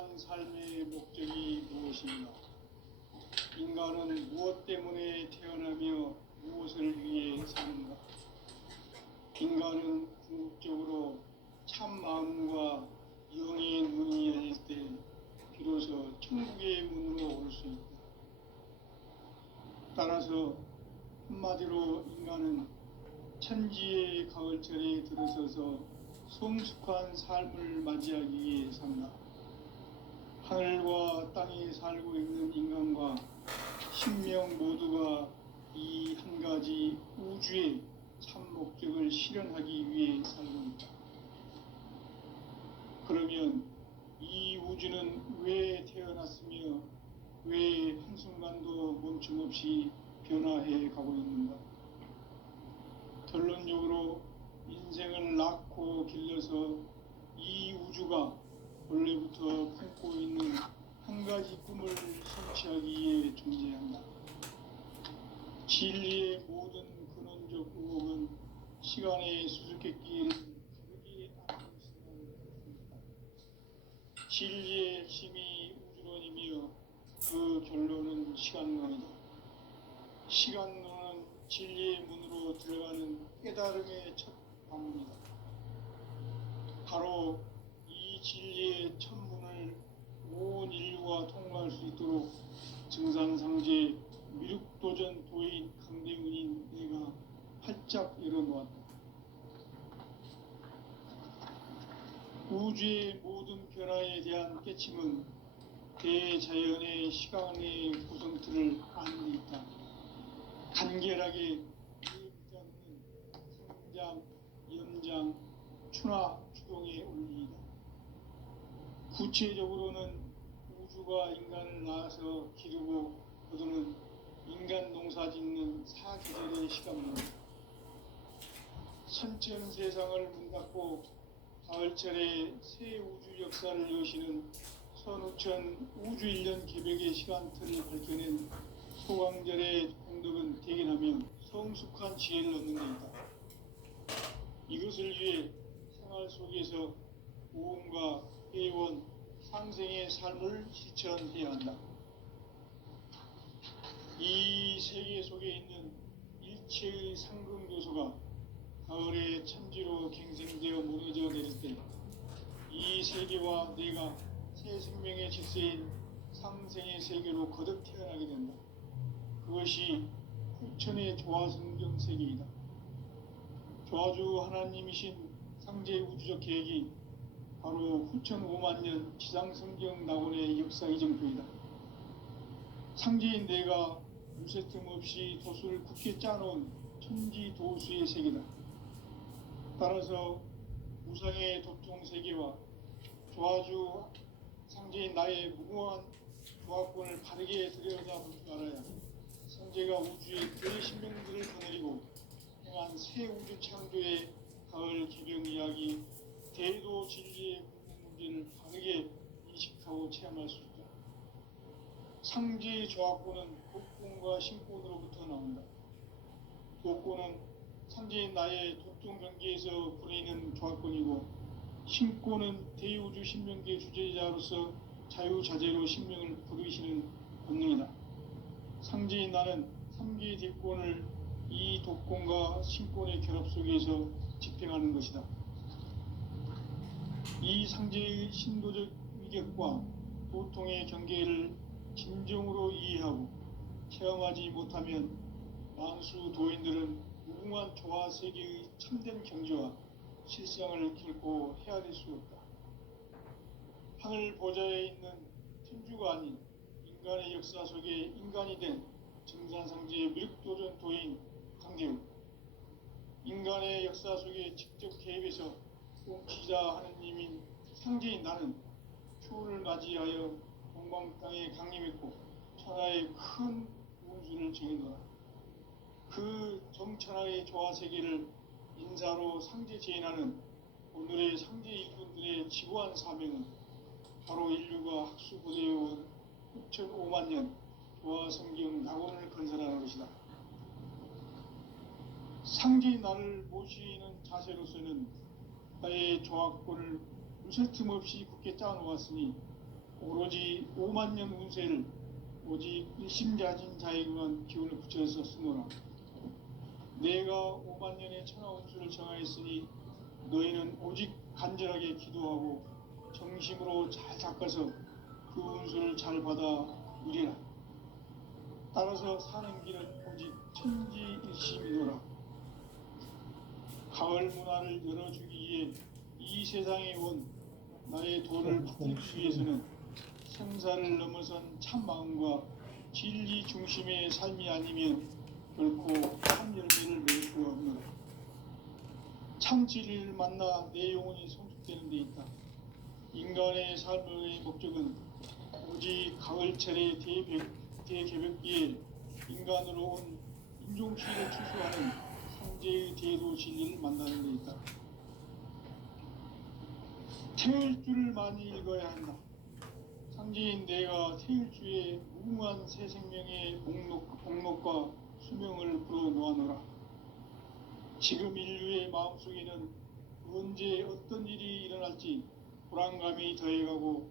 인간 삶의 목적이 무엇인가? 인간은 무엇 때문에 태어나며 무엇을 위해 사는가? 인간은 궁극적으로 참 마음과 영의 눈이 열릴 때 비로소 천국의 문으로 올 수 있다. 따라서 한마디로 인간은 천지의 가을철에 들어서서 성숙한 삶을 맞이하기 위해 산다. 하늘과 땅에 살고 있는 인간과 신명 모두가 이 한 가지 우주의 참 목적을 실현하기 위해 살고 있다. 그러면 이 우주는 왜 태어났으며 왜 한순간도 멈춤없이 변화해 가고 있는가? 결론적으로 인생을 낳고 길러서 이 우주가 원래부터 품고 있는 한 가지 꿈을 성취하기 위해 존재한다. 진리의 모든 근원적 의혹은 시간의 수수께끼를 가볍게 안고 있음을 수 있다. 진리의 핵심이 우주론이며 그 결론은 시간론이다. 시간론은 진리의 문으로 들어가는 깨달음의 첫 방문이다. 바로 이 진리의 첫 문을 온 인류가 통과할 수 있도록 증산상제 미륵도전 도인 강대문인 내가 활짝 열어놓았다. 우주의 모든 변화에 대한 깨침은 대자연의 시간의 구성틀을 아는 데 있다. 간결하게 이해되지 않는 성장, 연장, 추나 추동의 원리이다. 구체적으로는 우주가 인간을 낳아서 기르고 거두는 인간 농사 짓는 사계절의 시간입니다. 선천 세상을 문 닫고 가을철에 새 우주 역사를 여시는 선우천 우주 1년 개벽의 시간틀을 밝혀낸 소강절의 공덕은 대견하며 성숙한 지혜를 얻는 데 있다. 이것을 위해 생활 속에서 모험과 회원, 상생의 삶을 실천해야 한다. 이 세계 속에 있는 일체의 상승교소가 가을의 천지로 갱생되어 무너져 내릴 때 이 세계와 내가 새 생명의 질서인 상생의 세계로 거듭 태어나게 된다. 그것이 후천의 조화성경 세계이다. 조화주 하나님이신 상제 우주적 계획이 바로 후천 5만 년 지상성경 낙원의 역사 이정표이다. 상제인 내가 무쇠 틈 없이 도수를 굳게 짜놓은 천지 도수의 세계다. 따라서 무상의 도통 세계와 조화주 상제인 나의 무궁한 조화권을 바르게 들여다볼 줄 알아야 상제가 우주의 대신명들을 거느리고 행한 새 우주 창조의 가을 개병 이야기 대도 진리의 궁극 문제를 바르게 인식하고 체험할 수 있다. 상제의 조화권은 독권과 신권으로부터 나온다. 독권은 상제인 나의 도통 경계에서 부리는 조화권이고 신권은 대우주 신명계 주제자로서 자유자재로 신명을 부르시는 권능이다. 상제인 나는 3개의 대권을 이 독권과 신권의 결합 속에서 집행하는 것이다. 이 상제의 신도적 위격과 도통의 경계를 진정으로 이해하고 체험하지 못하면 만수 도인들은 무궁한 조화 세계의 참된 경지와 실상을 결코 헤아릴 수 없다. 하늘 보좌에 있는 천주가 아닌 인간의 역사 속에 인간이 된 증산상제의 미륵도전 도인 강대우, 인간의 역사 속에 직접 개입해서 통치자 하느님인 상제인 나는 추운을 맞이하여 동방 땅에 강림했고 천하의 큰 운수를 정해놓아 그 정천하의 조화 세계를 인사로 상제 제인하는 오늘의 상제 일꾼들의 지구한 사명은 바로 인류가 학수고대해온 후천 5만 년 조화성경 낙원을 건설하는 것이다. 상제인 나를 모시는 자세로서는 나의 조화권을 무쇠 틈 없이 굳게 짜놓았으니 오로지 5만 년 운세를 오직 일심자진 자에게만 기운을 붙여서 쓰노라. 내가 5만 년의 천하 운수를 정하였으니 너희는 오직 간절하게 기도하고 정심으로 잘 닦아서 그 운수를 잘 받아 누리라. 따라서 사는 길은 오직 천지일심이노라. 가을 문화를 열어주기 위해 이 세상에 온 나의 도를 받들기 위해서는 생사를 넘어선 참마음과 진리 중심의 삶이 아니면 결코 참 열매를 맺을 수가 없노라. 참 진리를 만나 내 영혼이 성숙되는 데 있다. 인간의 삶의 목적은 오직 가을철의 대개벽기에 인간으로 온 인종피를 추수하는 상제의 대도 진리를 만나는 데 있다. 태일 줄을 많이 읽어야 한다. 상제인 내가 태일주의 무궁한 새 생명의 목록과 수명을 불어놓아노라. 지금 인류의 마음속에는 언제 어떤 일이 일어날지 불안감이 더해가고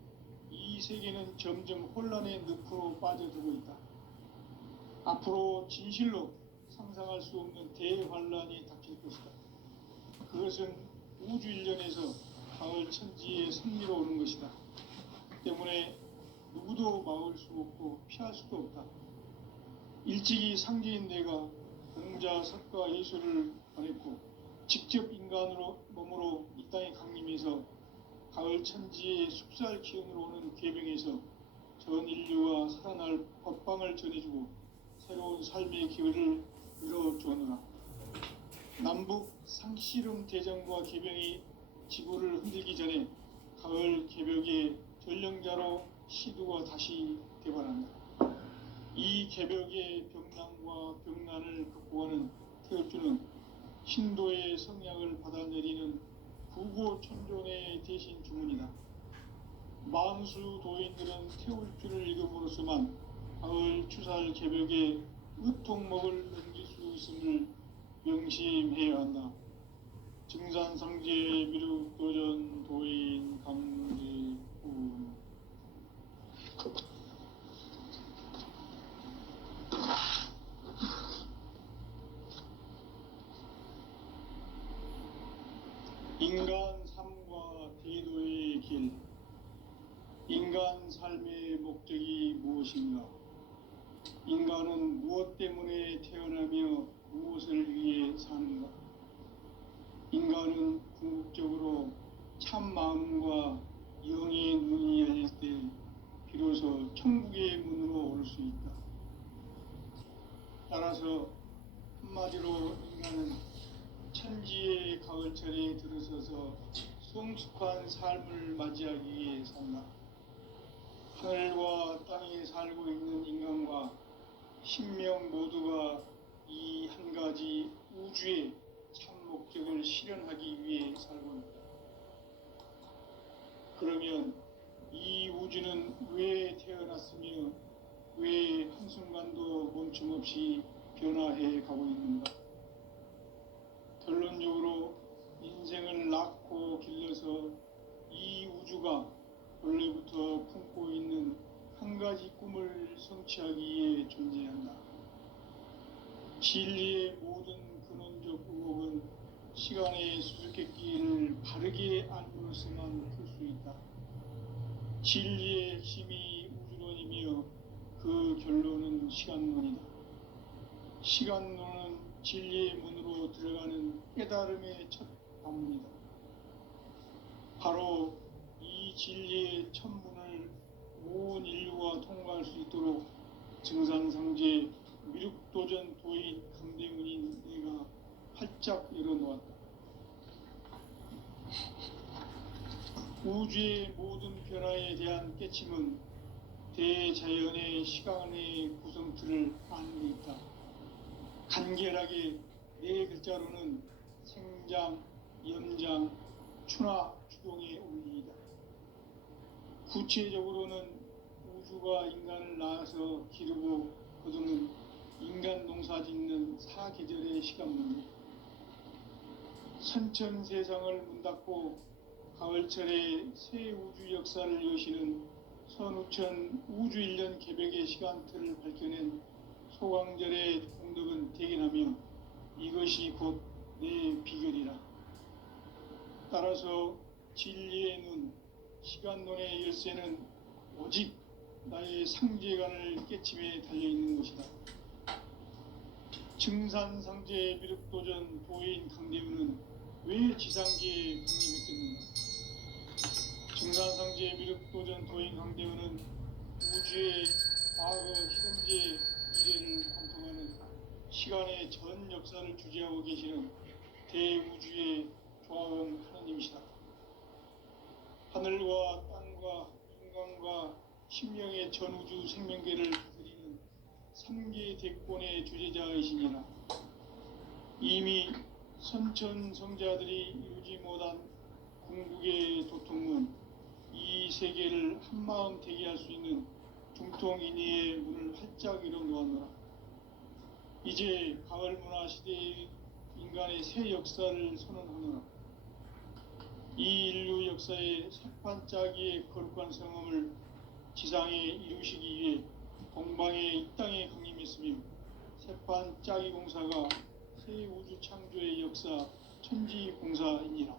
이 세계는 점점 혼란의 늪으로 빠져들고 있다. 앞으로 진실로 상상할 수 없는 대환란이 닥칠 것이다. 그것은 우주 일련에서 가을 천지의 승리로 오는 것이다. 때문에 누구도 막을 수 없고 피할 수도 없다. 일찍이 상제인 내가 공자, 석가, 예수를 보냈고 직접 인간으로 몸으로 이 땅에 강림해서 가을 천지의 숲살 기운으로 오는 궤병에서 전 인류가 살아날 법방을 전해주고 새로운 삶의 기회를 열어주었노라. 남북 상씨름 대전과 궤병이 지구를 흔들기 전에 가을 개벽의 전령자로 시두가 다시 개발한다. 이 개벽의 병난과 병난을 극복하는 태엽주는 신도의 성약을 받아내리는 부고천존의 대신 주문이다. 만수 도인들은 태울주를 읽음으로써만 가을 추살 개벽의 의통목을 넘길 수 있음을 명심해야 한다. 증산상제 미륵도전 도인 강제훈. 인간 삶과 대도의 길. 인간 삶의 목적이 무엇인가? 인간은 무엇 때문에 태어나며 무엇을 위해 사는가? 인간은 궁극적으로 참 마음과 영의 눈이 열릴 때 비로소 천국의 문으로 올 수 있다. 따라서 한마디로 인간은 천지의 가을철에 들어서서 성숙한 삶을 맞이하기 위해 산다. 하늘과 땅에 살고 있는 인간과 신명 모두가 이 한 가지 우주의 참 목적을 실현하기 위해 살고 있다. 그러면 이 우주는 왜 태어났으며 왜 한순간도 멈춤없이 변화해 가고 있는가? 결론적으로 인생을 낳고 길러서 이 우주가 원래부터 품고 있는 한 가지 꿈을 성취하기 위해 존재한다. 진리의 모든 근원적 의혹은 시간의 수수께끼를 바르게 알므로서만 풀 수 있다. 진리의 핵심이 우주론이며 그 결론은 시간론이다. 시간론은 진리의 문으로 들어가는 깨달음의 첫 방문이다. 바로 이 진리의 첫 문을 온 인류가 통과할 수 있도록 증산상제 미륵도전 도인 강대문인 내가 활짝 열어놓았다. 우주의 모든 변화에 대한 깨침은 대자연의 시간의 구성틀을 아는 데 있다. 간결하게 네 글자로는 생장, 연장, 추나 추동의 원리이다. 구체적으로는 우주가 인간을 낳아서 기르고 거두는 인간 농사 짓는 사계절의 시간문제. 선천 세상을 문 닫고 가을철에 새 우주 역사를 여시는 선우천 우주일년 개벽의 시간틀을 밝혀낸 소강절의 공덕은 대견하며 이것이 곧 내 비결이라. 따라서 진리의 눈, 시간론의 열쇠는 오직 나의 상제관을 깨침에 달려있는 것이다. 증산상제 미륵도전 도인 강대우는 왜 지상계에 강림했겠는가? 증산상제 미륵도전 도인 강대우는 우주의 과거, 현재, 미래를 관통하는 시간의 전 역사를 주재하고 계시는 대우주의 조화원 하느님이시다. 하늘과 땅과 인간과 신명의 전우주 생명계를 다스리는 삼계 대권의 주재자이시니라. 이미 선천성자들이 이루지 못한 궁극의 도통은 이 세계를 한마음 되게 할 수 있는 중통인의의 문을 활짝 열어 놓았노라. 이제 가을 문화 시대의 인간의 새 역사를 선언하노라. 이 인류 역사의 새판짜기의 거룩한 성함을 지상에 이루시기 위해 동방에 이 땅에 강림했으며 새판짜기 공사가 새 우주 창조의 역사 천지공사이니라.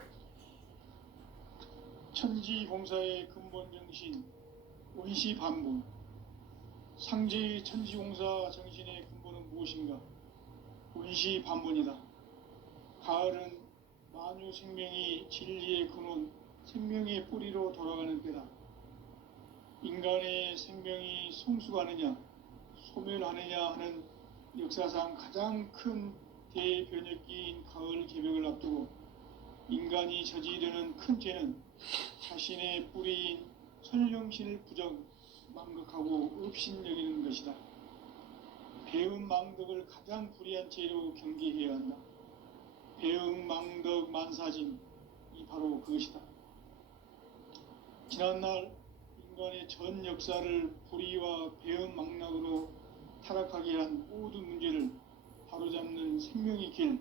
천지공사의 근본 정신 원시반본. 상제의 천지공사 정신의 근본은 무엇인가? 원시반본이다. 가을은 만유 생명이 진리의 근원, 생명의 뿌리로 돌아가는 때다. 인간의 생명이 성숙하느냐, 소멸하느냐 하는 역사상 가장 큰 대변혁기인 가을 개벽을 앞두고 인간이 저지르는 큰 죄는 자신의 뿌리인 설령신을 부정, 망극하고 업신여기는 것이다. 배음 망덕을 가장 불의한 죄로 경계해야 한다. 배음 망덕 만사짐이 바로 그것이다. 지난날 인간의 전 역사를 불의와 배음 망락으로 타락하게 한 모든 문제를 바로잡는 생명의 길,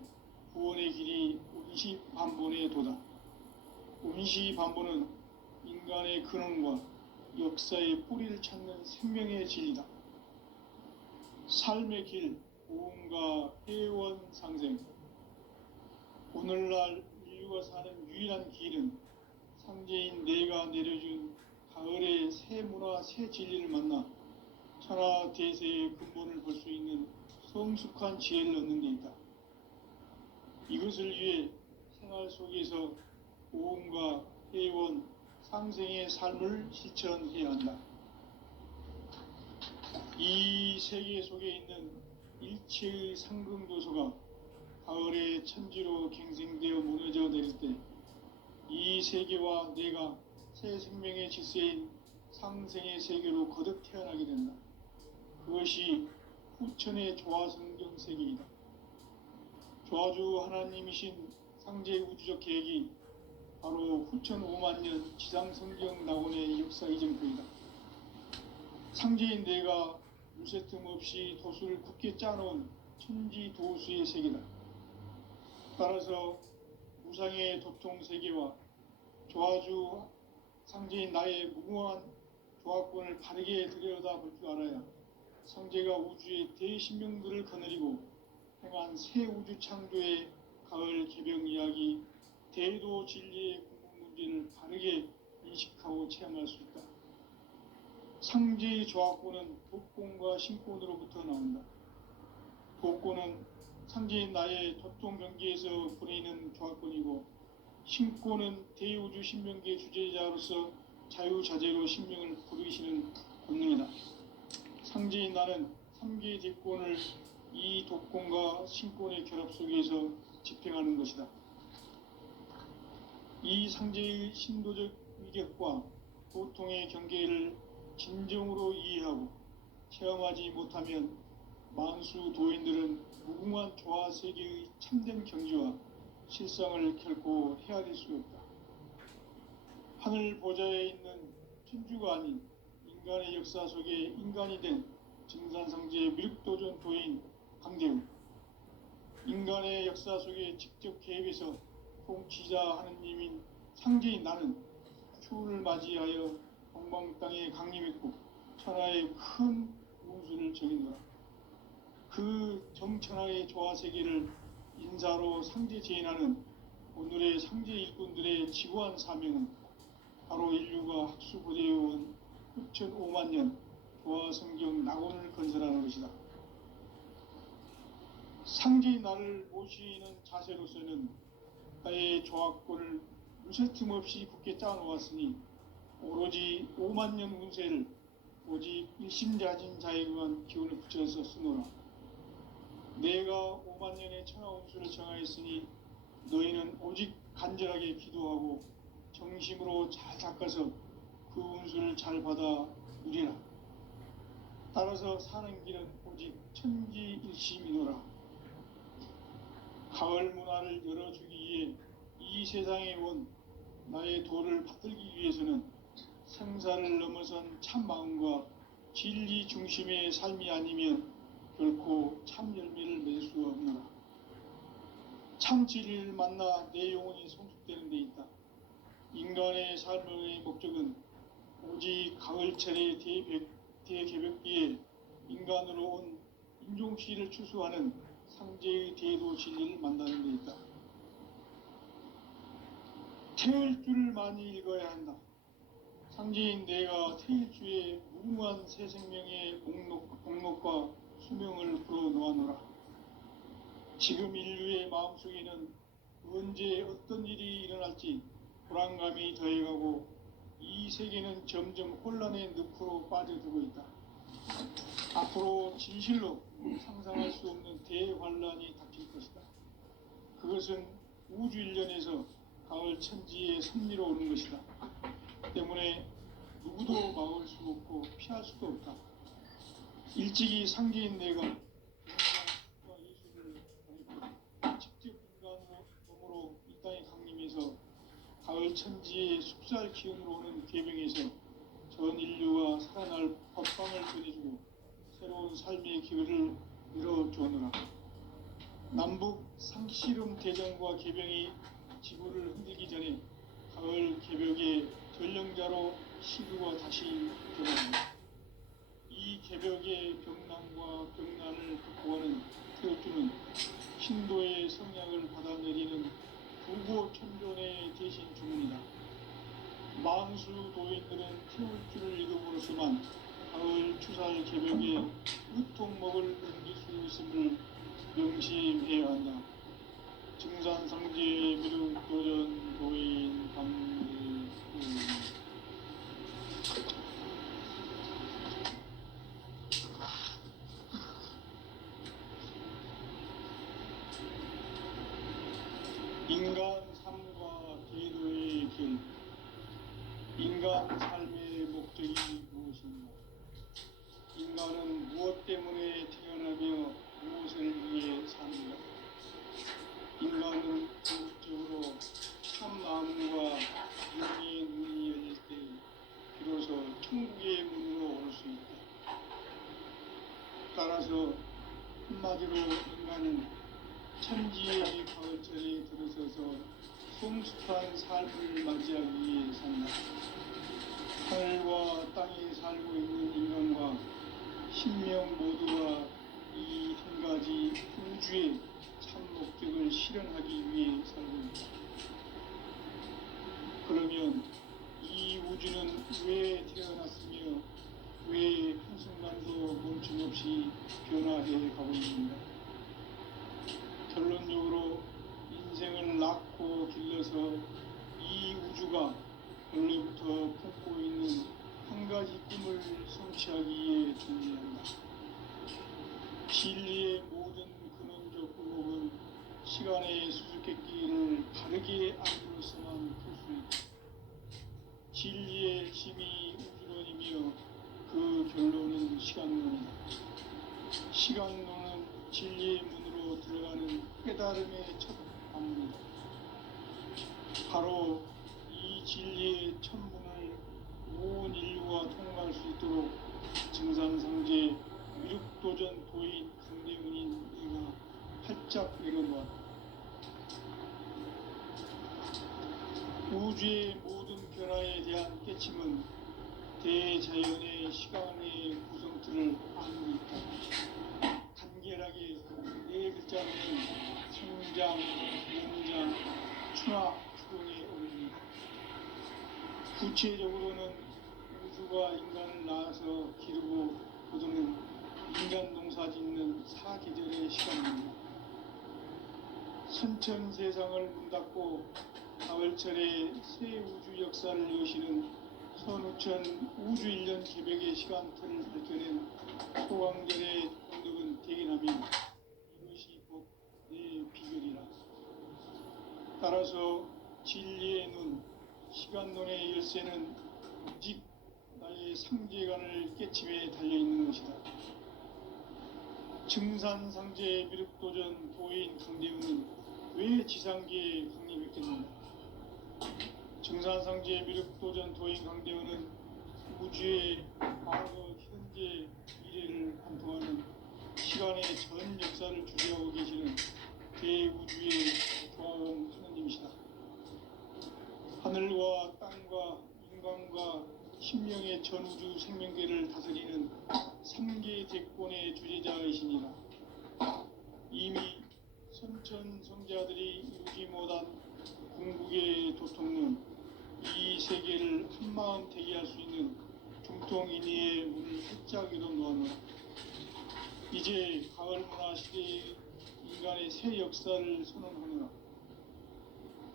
구원의 길이 원시반본의 도다. 원시반본은 인간의 근원과 역사의 뿌리를 찾는 생명의 진리다. 삶의 길, 고음과 회원 상생. 오늘날 인류가 사는 유일한 길은 상제인 내가 내려준 가을의 새 문화, 새 진리를 만나 천하 대세의 근본을 볼 수 있는 성숙한 지혜를 얻는 데 있다. 이것을 위해 생활 속에서 고음과 회원, 상생의 삶을 실천해야 한다. 이 세계 속에 있는 일체의 상승도소가 가을의 천지로 갱생되어 무너져 내릴 때 이 세계와 내가 새 생명의 질서인 상생의 세계로 거듭 태어나게 된다. 그것이 후천의 조화성경 세계이다. 조화주 하나님이신 상제 우주적 계획이 바로 후천 5만년 지상성경 낙원의 역사 이전표이다. 상제인 내가 물새틈 없이 도수를 굳게 짜놓은 천지도수의 세계다. 따라서 무상의 도통 세계와 조화주 상제인 나의 무궁한 조화권을 바르게 들여다볼 줄 알아야 상제가 우주의 대신명들을 거느리고 행한 새 우주 창조의 가을 개벽 이야기, 대도 진리의 궁극 문제를 바르게 인식하고 체험할 수 있다. 상제의 조화권은 도권과 신권으로부터 나온다. 도권은 상제인 나의 도통 경계에서 보내는 조화권이고, 신권은 대우주 신명계 주제자로서 자유자재로 신명을 부르시는 권능이다. 상제인 나는 3개의 대권을 이 도권과 신권의 결합 속에서 집행하는 것이다. 이 상제의 신도적 위격과 도통의 경계를 진정으로 이해하고 체험하지 못하면 만수 도인들은 무궁한 조화 세계의 참된 경지와 실상을 결코 헤아릴 수 없다. 하늘 보좌에 있는 천주가 아닌 인간의 역사 속에 인간이 된 증산상제 미륵도전 도인 강대우. 인간의 역사 속에 직접 개입해서 통치자 하느님인 상제인 나는 추운을 맞이하여 동방 땅에 강림했고 천하의 큰 운수를 정했노라. 그 정천하의 조화세계를 인사로 상제 제인하는 오늘의 상제 일꾼들의 지구한 사명은 바로 인류가 학수고대해온 흡천 5만 년 조화성경 낙원을 건설하는 것이다. 상제의 나를 모시는 자세로서는 나의 조화권을 무쇠틈 없이 굳게 짜놓았으니 오로지 5만 년 운세를 오직 일심자진 자에게만 기운을 붙여서 쓰노라. 내가 5만 년의 천하 운수를 정하였으니 너희는 오직 간절하게 기도하고 정심으로 잘 닦아서 그 운수를 잘 받아 누리라. 따라서 사는 길은 오직 천지일심이노라. 가을 문화를 열어주기 위해 이 세상에 온 나의 도를 받들기 위해서는 생사를 넘어선 참 마음과 진리 중심의 삶이 아니면 결코 참 열매를 맺을 수 없노라. 참 진리를 만나 내 영혼이 성숙되는 데 있다. 인간의 삶의 목적은 오직 가을철의 대개벽기에 인간으로 온 인종씨를 추수하는 상제의 대도 진리를 만나는 데 있다. 태일주를 많이 읽어야 한다. 상제인 내가 태일주의 무궁한 새 생명의 목록과 수명을 풀어놓아노라. 지금 인류의 마음속에는 언제 어떤 일이 일어날지 불안감이 더해가고 이 세계는 점점 혼란의 늪으로 빠져들고 있다. 앞으로 진실로 상상할 수 없는 대환란이 닥칠 것이다. 그것은 우주 일련에서 가을 천지의 섭리로 오는 것이다. 때문에 누구도 막을 수 없고 피할 수도 없다. 일찍이 상제인 내가 인간과 예수를 보냈고 직접 인간 몸으로 이 땅에 강림해서 가을 천지의 숲살 기운으로 오는 계병에서 전 인류가 살아날 법방을 전해주고 새로운 삶의 기회를 열어주었노라. 남북 상씨름 대전과 계병이 지구를 흔들기 전에 가을 개벽의 전령자로 시구가 다시 들어간다. 이 개벽의 병난과 병난을 극복하는 태울주는 신도의 성약을 받아내리는 부고 천존의 대신 주문이다. 만수 도인들은 태울주를 읽음으로써만 가을 추살 개벽의 으통목을 넘길 수 있음을 명심해야 한다. 증산상제 미륵도전 도인 강리수 인간 삶과 기도의 길. 인간 삶의 목적이 무엇인가? 인간은 무엇 때문에 태어나며 무엇을 위해 사는가? 인간은 궁극적으로 참 마음과 영의 눈이 열릴 때 비로소 천국의 문으로 올 수 있다. 따라서 한마디로 인간은 천지의 가을철에 들어서서 성숙한 삶을 맞이하기 위해 산다. 하늘과 땅에 살고 있는 인간과 신명 모두가 이 한 가지 우주의 참 목적을 실현하기 위해 살고 있다. 그러면 이 우주는 왜 태어났으며 왜 한순간도 멈춤없이 변화해 가고 있는가? 결론적으로 인생을 낳고 길러서 이 우주가 원래부터 품고 있는 한 가지 꿈을 성취하기 위해 존재한다. 진리의 모든 근원적 의혹은 시간의 수수께끼를 바르게 알고서만 풀 수 있다. 진리의 힘이 우주론이며 그 결론은 시간론이다. 시간론은 진리의 문으로 들어가는 깨달음의 첫 방문이다. 바로 이 진리의 첫 문을 온 인류가 통과할 수 있도록 증산상제 미륵도전 도인 강대문인 이가 활짝 열어놓았다. 우주의 모든 변화에 대한 깨침은 대자연의 시간의 구성틀을 아누고 있다. 간결하게 네 글자로는 성장, 연장, 추나 추동에 어울립니다. 구체적으로는 우주가 인간을 낳아서 기르고 거두는 인간 농사 짓는 사계절의 시간입니다. 선천 세상을 문 닫고 가을철에 새 우주 역사를 여시는 선우천 우주일년 개벽의 시간틀을 밝혀낸 소강절의 언덕은 대견하며 이것이 곧 내 비결이라. 따라서 진리의 눈, 시간론의 열쇠는 오직 나의 상제관을 깨침에 달려있는 것이다. 증산상제 미륵도전 도인 강대우는 왜 지상계에 강림했겠는가? 증산상제 미륵도전 도인 강대우는 우주의 과거, 현재, 미래를 관통하는 시간의 전 역사를 주재하고 계시는 대우주의 조화원 하느님이시다. 하늘과 땅과 인간과 신명의 전우주 생명계를 다스리는 3계 대권의 주재자이시니라. 이미 선천성자들이 이루지 못한 궁극의 도통론, 이 세계를 한마음 대기할 수 있는 중통인의의 문을 활짝 열어놓아노라. 이제 가을 문화 시대의 인간의 새 역사를 선언하노라.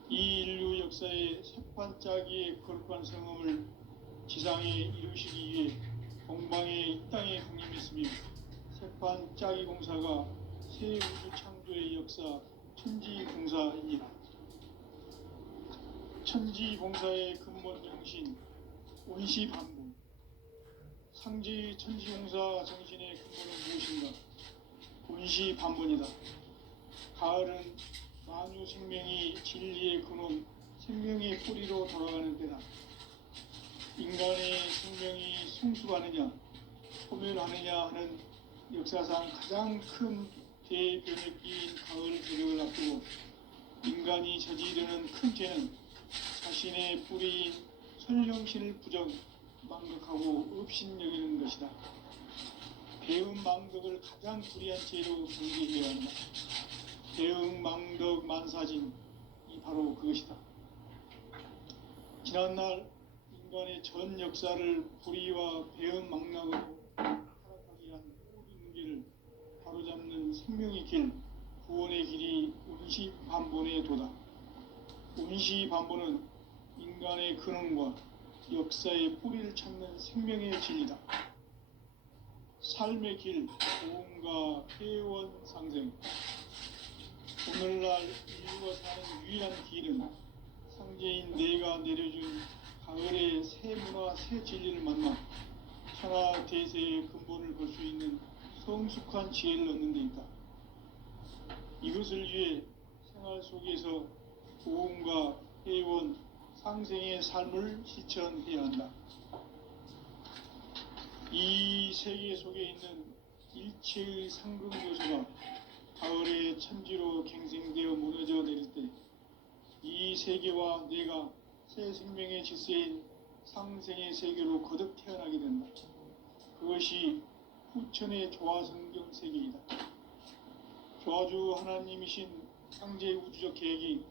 이 인류 역사의 새판짜기의 거룩한 성험을 지상에 이루시기 위해 동방의 이 땅에 강림했으며 새판짜기 공사가 새 우주 창조의 역사 천지봉사이니라. 천지봉사의 근본 정신 온시반복. 상지 천지봉사 정신의 근본은 무엇인가? 온시반복이다. 가을은 만유 생명이 진리의 근원, 생명의 뿌리로 돌아가는 때다. 인간의 생명이 성숙하느냐, 소멸하느냐 하는 역사상 가장 큰 대변혁기인 가을 개벽을 앞두고 인간이 저지르는 큰 죄는 자신의 뿌리인 설령신을 부정, 망극하고 업신여기는 것이다. 배움 망덕을 가장 불의한 죄로 경계해야 한다. 배움 망덕 만사진, 이 바로 그것이다. 지난날 인간의 전 역사를 불의와 배움 망락으로 타락하게 한 모든 문제를 바로잡는 생명의 길, 구원의 길이 온시반본의 도다. 온시반본은 인간의 근원과 역사의 뿌리를 찾는 생명의 진리다. 삶의 길, 고음과 회원 상생. 오늘날 인류가 사는 유일한 길은 상제인 내가 내려준 가을의 새 문화, 새 진리를 만나 천하 대세의 근본을 볼 수 있는 성숙한 지혜를 얻는 데 있다. 이것을 위해 생활 속에서 고음과 회원, 상생의 삶을 실천해야 한다. 이 세계 속에 있는 일체의 상급 요소가 가을의 천지로 갱생되어 무너져 내릴 때 이 세계와 내가 새 생명의 질서인 상생의 세계로 거듭 태어나게 된다. 그것이 후천의 조화성경 세계이다. 조화주 하나님이신 상제 우주적 계획이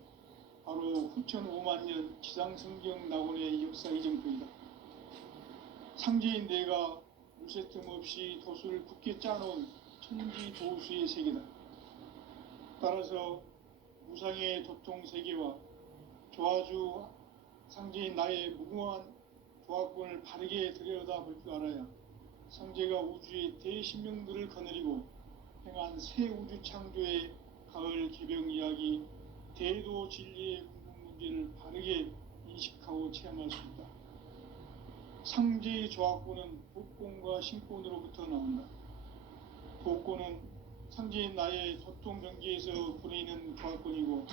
바로 후천 5만년 지상성경 낙원의 역사 이정표이다. 상제인 내가 무쇠틈 없이 도수를 굳게 짜놓은 천지 도수의 세계다. 따라서 무상의 도통 세계와 조화주 상제인 나의 무궁한 조화권을 바르게 들여다볼 줄 알아야 상제가 우주의 대신명들을 거느리고 행한 새 우주 창조의 가을 개벽 이야기, 대도 진리의 궁극 문제를 바르게 인식하고 체험할 수 있다. 상제의 조화권은 도권과 신권으로부터 나온다. 도권은 상제인 나의 도통 경계에서 보내는 조화권이고,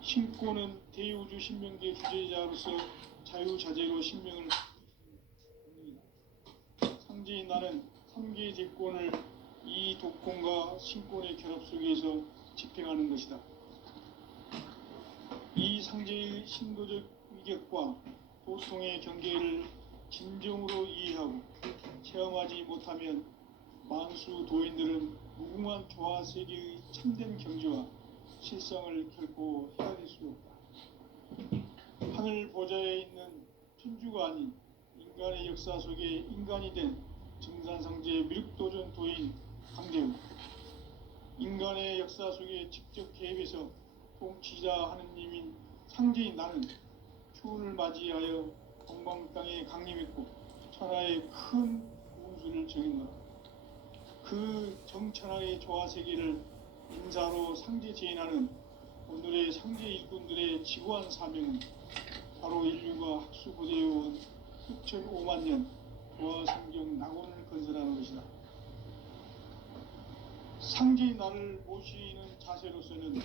신권은 대우주 신명계 주제자로서 자유자재로 신명을 겁니다. 상제인 나는 3계 대권을 이 도권과 신권의 결합 속에서 집행하는 것이다. 이 상제의 신도적 위격과 도통의 경계를 진정으로 이해하고 체험하지 못하면 만수 도인들은 무궁한 조화 세계의 참된 경지와 실상을 결코 헤아릴 수 없다. 하늘 보좌에 있는 천주가 아닌 인간의 역사 속에 인간이 된 증산성제 미륵도전 도인 강대우, 인간의 역사 속에 직접 개입해서 통치자 하느님인 상제인 나는 추운을 맞이하여 동방 땅에 강림했고 천하의 큰 운수를 정했노라. 그 정천하의 조화세계를 인사로 상제 제인하는 오늘의 상제 일꾼들의 지구한 사명은 바로 인류가 학수고대해온 6,5만 년 조화성경 낙원을 건설하는 것이다. 상제의 나를 모시는 자세로서는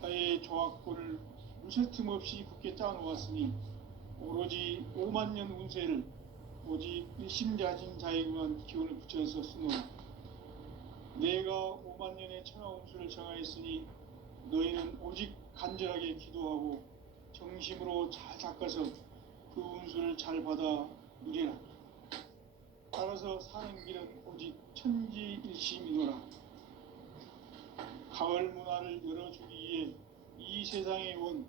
나의 조화권을 무쇠틈 없이 굳게 짜놓았으니 오로지 5만 년 운세를 오직 일심자진 자에게만 기운을 붙여서 쓰노라. 내가 5만 년의 천하 운수를 정하였으니 너희는 오직 간절하게 기도하고 정심으로 잘 닦아서 그 운수를 잘 받아 누리라. 따라서 사는 길은 오직 천지일심이노라. 가을 문화를 열어주기 위해 이 세상에 온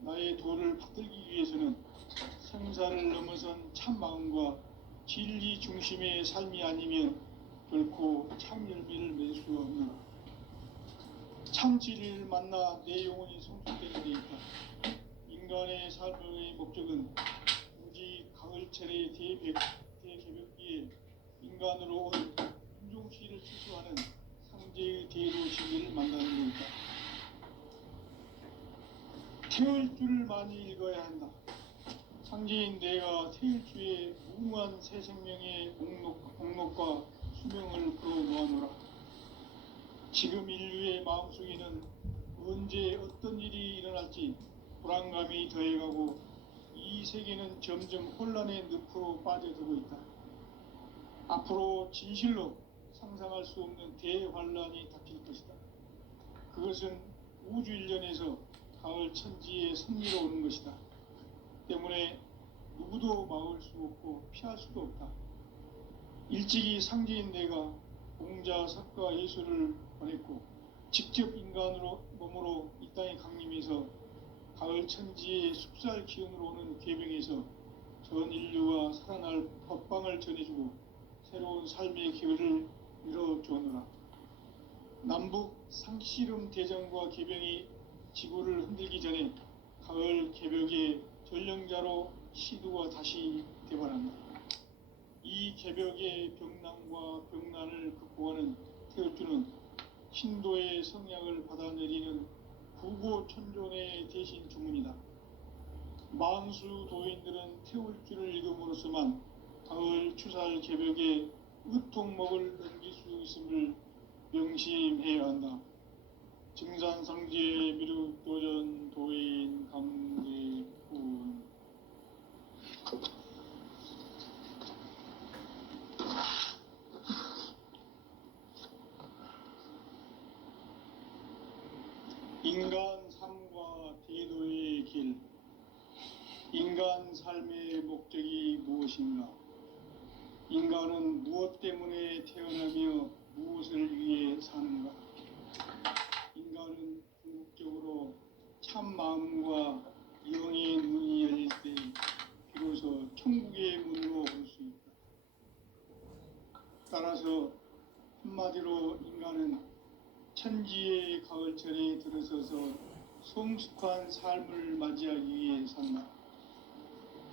나의 도를 받들기 위해서는 생사를 넘어선 참 마음과 진리 중심의 삶이 아니면 결코 참 열매를 맺을 수 없노라. 참 진리를 만나 내 영혼이 성숙되는 데 있다. 인간의 삶의 목적은 오직 가을철의 대개벽기에 인간으로 온 윤종시를 추수하는 상제의 대로 진리를 만나는 데 있다. 태을 줄을 많이 읽어야 한다. 상제인 내가 태일주의 무궁한 새 생명의 목록과 수명을 풀어 놓아노라. 지금 인류의 마음속에는 언제 어떤 일이 일어날지 불안감이 더해가고 이 세계는 점점 혼란의 늪으로 빠져들고 있다. 앞으로 진실로 상상할 수 없는 대환란이 닥칠 것이다. 그것은 우주 일련에서 가을 천지에 선미로 오는 것이다. 때문에 누구도 막을 수 없고 피할 수도 없다. 일찍이 상제인 내가 공자, 석가, 예수를 보냈고 직접 인간으로 몸으로 이 땅에 강림해서 가을 천지의 숲살 기운으로 오는 계병에서 전 인류가 살아날 법방을 전해주고 새로운 삶의 기회를 열어주었노라. 남북 상씨름 대전과 계병이 지구를 흔들기 전에 가을 개벽의 전령자로 시두가 다시 되발한다. 이 개벽의 병난과 병난을 극복하는 태엽주는 신도의 성약을 받아내리는 부고천존의 대신 주문이다. 만수 도인들은 태울주를 읽음으로써만 가을 추살 개벽의 의통목을 넘길 수 있음을 명심해야 한다. 증산성제 미륵도전 도인 강대훈. 인간 삶과 대도의 길. 인간 삶의 목적이 무엇인가? 인간은 무엇 때문에 태어나며 무엇을 위해 사는가? 인간은 궁극적으로 참 마음과 영의 눈이 열릴 때 비로소 천국의 문으로 올 수 있다. 따라서 한마디로 인간은 천지의 가을철에 들어서서 성숙한 삶을 맞이하기 위해 산다.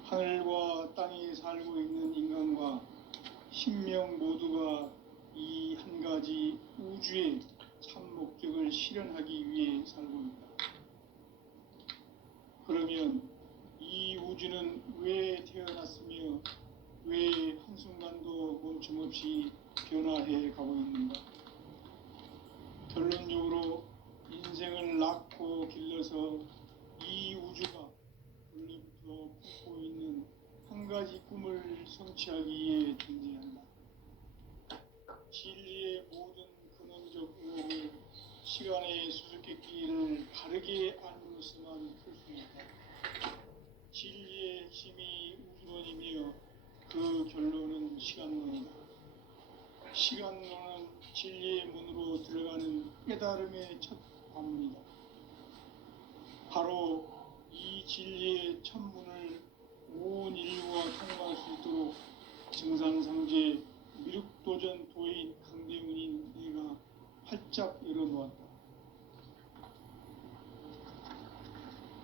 하늘과 땅에 살고 있는 인간과 신명 모두가 이 한 가지 우주의 참 목적을 실현하기 위해 살고 있다. 그러면 이 우주는 왜 태어났으며 왜 한순간도 멈춤없이 변화해 가고 있는가? 결론적으로 인생을 낳고 길러서 이 우주가 원래부터 품고 있는 한 가지 꿈을 성취하기 위해 존재한다. 진리의 모든 근원적 의혹을 시간의 수수께끼를 바르게 알므로서만 풀 수 있다. 진리의 핵심이 우주론이며 그 결론은 시간론이다. 시간론은 진리의 문으로 들어가는 깨달음의 첫 관문이다. 바로 이 진리의 첫 문을 온 인류가 통과할 수 있도록 증산상제 미륵도전 도인 강대훈인 내가 활짝 열어놓았다.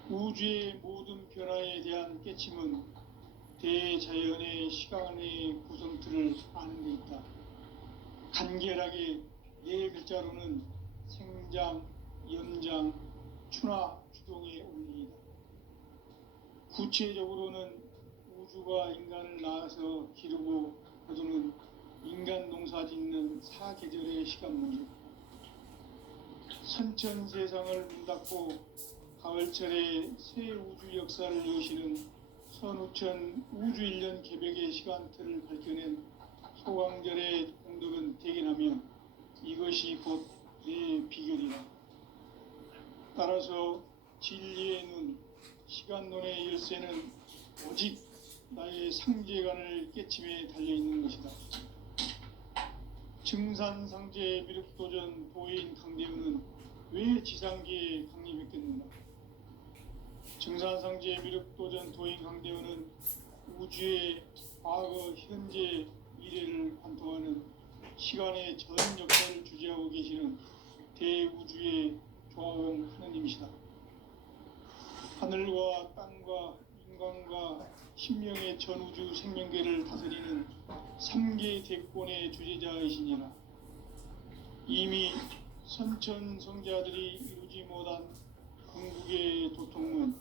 우주의 모든 변화에 대한 깨침은 대자연의 시간의 구성틀을 아는 데 있다. 간결하게 네 글자로는 생장, 연장, 추나 주동의 원리이다. 구체적으로는 우주가 인간을 낳아서 기르고 거두는 인간 농사 짓는 사계절의 시간문이다. 선천 세상을 문 닫고 가을철에 새 우주 역사를 여시는 선우천 우주 1년 개벽의 시간틀을 밝혀낸 소강절의 공덕은 대견하며 이것이 곧 내 비결이다. 따라서 진리의 눈, 시간론의 열쇠는 오직 나의 상제관을 깨침에 달려있는 것이다. 증산상제 미륵도전 도인 강대훈은 왜 지상계에 강림했겠는가? 증산상제 미륵도전 도인 강대훈은 우주의 과거, 현재, 미래를 관통하는 시간의 전 역사를 주재하고 계시는 대우주의 조화공 하느님이시다. 하늘과 땅과 인간과 신명의 전우주 생명계를 다스리는 3계 대권의 주재자이시니라. 이미 선천성자들이 이루지 못한 궁극의 도통문,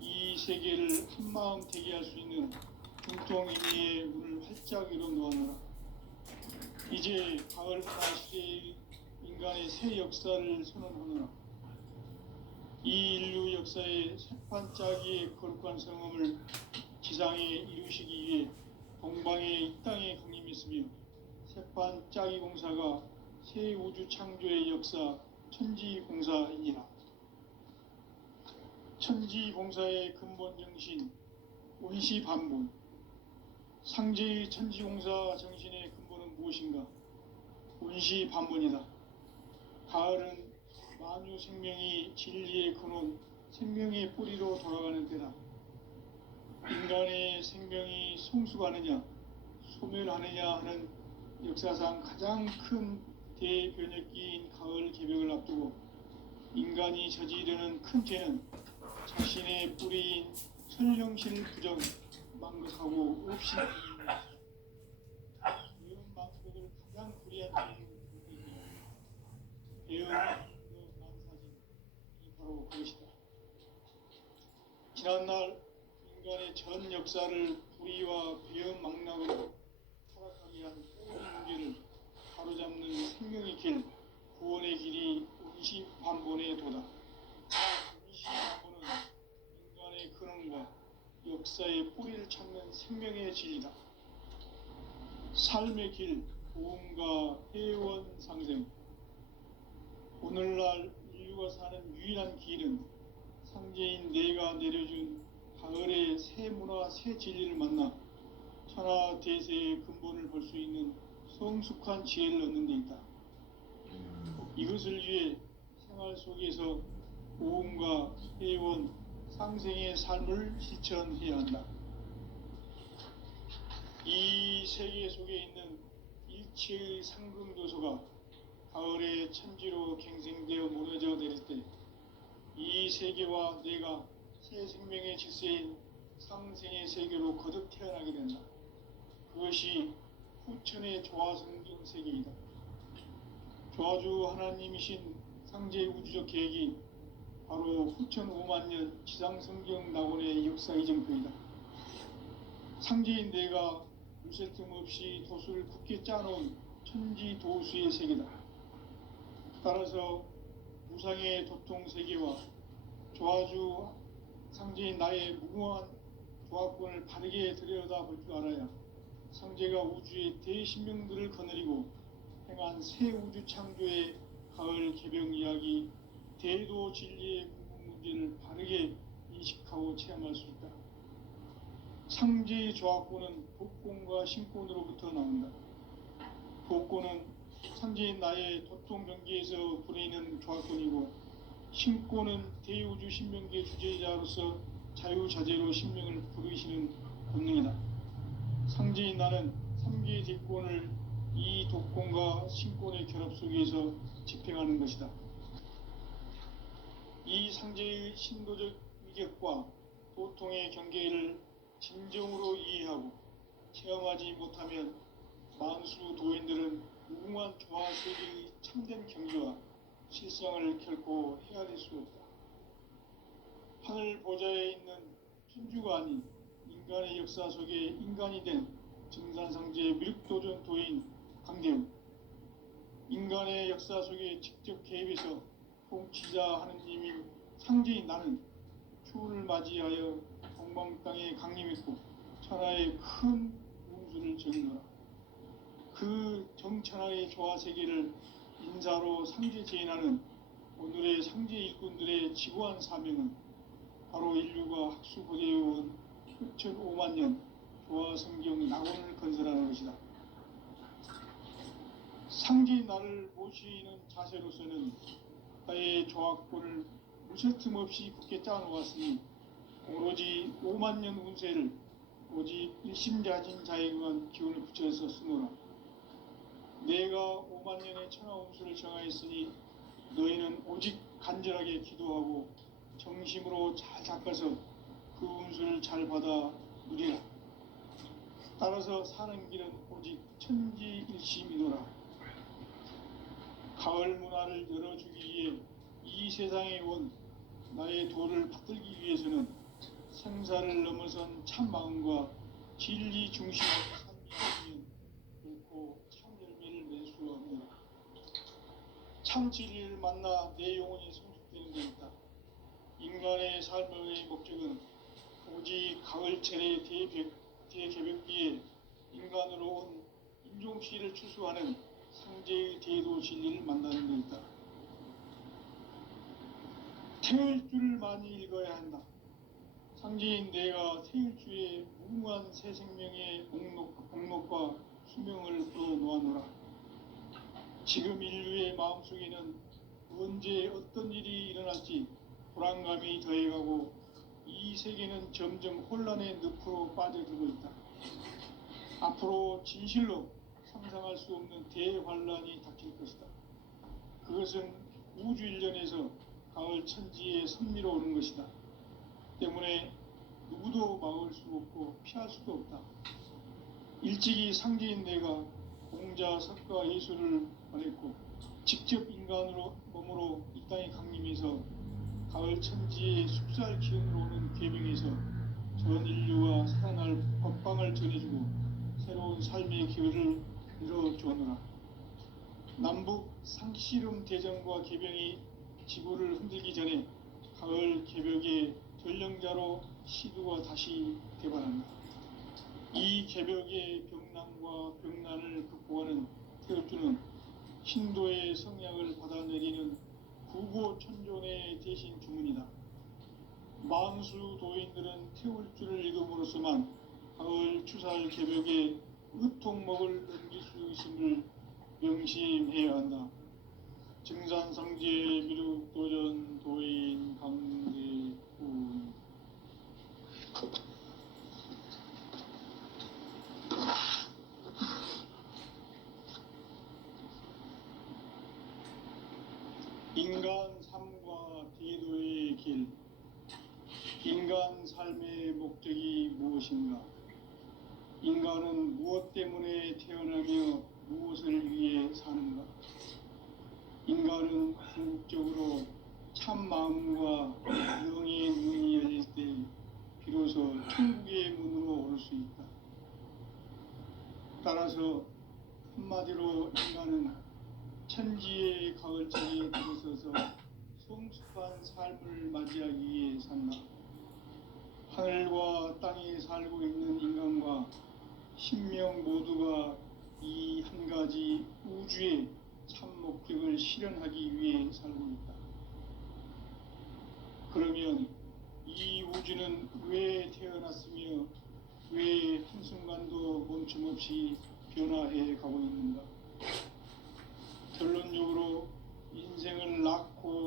이 세계를 한마음 되게 할 수 있는 중통의미의 문을 활짝 열어놓아노라. 이제 가을 바다시대의 인간의 새 역사를 선언하노라. 이 인류 역사의 새판짜기의 거룩한 성음을 지상에 이루시기 위해 동방의 이 땅에 강림했으며 새판짜기 공사가 새 우주 창조의 역사 천지공사이니라. 천지공사의 근본 정신 원시반본, 상제의 천지공사 정신의 근본은 무엇인가? 원시반본이다. 가을은 만유 생명이 진리의 근원, 생명의 뿌리로 돌아가는 때다. 인간의 생명이 성숙하느냐, 소멸하느냐 하는 역사상 가장 큰 대변혁기인 가을 개벽을 앞두고 인간이 저지르는 큰 죄는 자신의 뿌리인 설령실 부정, 망극하고 없이 배운 망극을 가장 불이한 죄인 배운 망사진, 이 바로 그것이다. 지난날 인간의 전 역사를 불의와 배은 망락으로 타락하게 한 모든 문제를 바로잡는 생명의 길, 구원의 길이 원시반본의 도다. 원시반본은 인간의 근원과 역사의 뿌리를 찾는 생명의 진리다. 삶의 길, 보험과 회원 상생. 오늘날 인류가 사는 유일한 길은 상제인 내가 내려준 가을의 새 문화, 새 진리를 만나 천하 대세의 근본을 볼 수 있는 성숙한 지혜를 얻는 데 있다. 이것을 위해 생활 속에서 보험과 회원, 상생의 삶을 실천해야 한다. 이 세계 속에 있는 일체의 상금 요소가 가을의 천지로 갱생되어 무너져 내릴 때 이 세계와 내가 새 생명의 질서인 상생의 세계로 거듭 태어나게 된다. 그것이 후천의 조화성경 세계이다. 조화주 하나님이신 상제의 우주적 계획이 바로 후천 5만년 지상성경 낙원의 역사 이정표이다. 상제인 내가 무쇠 틈 없이 도수를 굳게 짜놓은 천지도수의 세계다. 따라서 무상의 도통 세계와 조화주 상제인 나의 무궁한 조화권을 바르게 들여다볼 줄 알아야 상제가 우주의 대신명들을 거느리고 행한 새 우주 창조의 가을 개벽 이야기, 대도 진리의 궁극 문제를 바르게 인식하고 체험할 수 있다. 상제의 조합권은 복권과 신권으로부터 나온다. 복권은 상제인 나의 도통 경계에서 부리는 조합권이고, 신권은 대우주 신명기의 주제자로서 자유자재로 신명을 부르시는 본능이다. 상제인 나는 3개의 대권을 이 독권과 신권의 결합 속에서 집행하는 것이다. 이 상제의 신도적 위격과 도통의 경계를 진정으로 이해하고 체험하지 못하면 만수 도인들은 무궁한 조화 세계의 참된 경지와 실상을 결코 헤아릴 수 없다. 하늘 보좌에 있는 천주가 아닌 인간의 역사 속에 인간이 된 증산상제 미륵도전 도인 강대우, 인간의 역사 속에 직접 개입해서 통치자 하느님인 상제인 나는 추운을 맞이하여 동방 땅에 강림했고 천하의 큰 운수를 정노라. 그 정천하의 조화 세계를 인사로 상제 제인하는 오늘의 상제 일꾼들의 지고한 사명은 바로 인류가 학수 고대해온 6,5만 년 조화 성경 낙원을 건설하는 것이다. 상제인 나를 모시는 자세로서는 나의 조합권을 무쇠틈 없이 굳게 짜놓았으니 오로지 5만 년 운세를 오직 일심자진 자에게만 기운을 붙여서 쓰노라. 내가 5만 년의 천하 운수를 정하였으니 너희는 오직 간절하게 기도하고 정심으로 잘 닦아서 그 운수를 잘 받아 누리라. 따라서 사는 길은 오직 천지일심이노라. 가을 문화를 열어주기 위해 이 세상에 온 나의 도를 받들기 위해서는 생사를 넘어선 참 마음과 진리 중심의 삶이 결코 참 열매를 낼 수 없노라. 참 진리를 만나 내 영혼이 성숙되는 데 있다. 인간의 삶의 목적은 오직 가을철의 대개벽기에 인간으로 온 인종시를 추수하는 상제의 대도 진리를 만나는 데 있다. 태일주를 많이 읽어야 한다. 상제인 내가 태일주의 무궁한 새 생명의 목록과 수명을 풀어놓아노라. 지금 인류의 마음속에는 언제 어떤 일이 일어날지 불안감이 더해가고 이 세계는 점점 혼란의 늪으로 빠져들고 있다. 앞으로 진실로 상상할 수 없는 대환란이 닥칠 것이다. 그것은 우주 일련에서 가을 천지의 섭리로 오는 것이다. 때문에 누구도 막을 수 없고 피할 수도 없다. 일찍이 상제인 내가 공자, 석가, 예수를 보냈고 직접 인간으로 몸으로 이 땅에 강림해서 가을 천지의 숲살 기운으로 오는 계명에서 전 인류가 살아날 법방을 전해주고 새로운 삶의 기회를 이뤄주었노라. 남북 상씨름 대전과 개병이 지구를 흔들기 전에 가을 개벽의 전령자로 시두가 다시 대발한다. 이 개벽의 병난과 병난을 극복하는 태울주는 신도의 성약을 받아내리는 구고천존의 대신 주문이다. 만수 도인들은 태울주를 읽음으로써만 가을 추살 개벽의 의통목을 넘길 수 있음을 명심해야 한다. 증산상제 미륵도전 도인 강대우. 인간 삶과 대도의 길. 인간 삶의 목적이 무엇인가? 인간은 무엇 때문에 태어나며 무엇을 위해 사는가? 인간은 궁극적으로 참 마음과 영의 문이 열릴 때 비로소 천국의 문으로 올 수 있다. 따라서 한마디로 인간은 천지의 가을철에 들어서서 성숙한 삶을 맞이하기 위해 산다. 하늘과 땅에 살고 있는 인간과 신명 모두가 이 한 가지 우주의 참 목적을 실현하기 위해 살고 있다. 그러면 이 우주는 왜 태어났으며 왜 한순간도 멈춤없이 변화해 가고 있는가?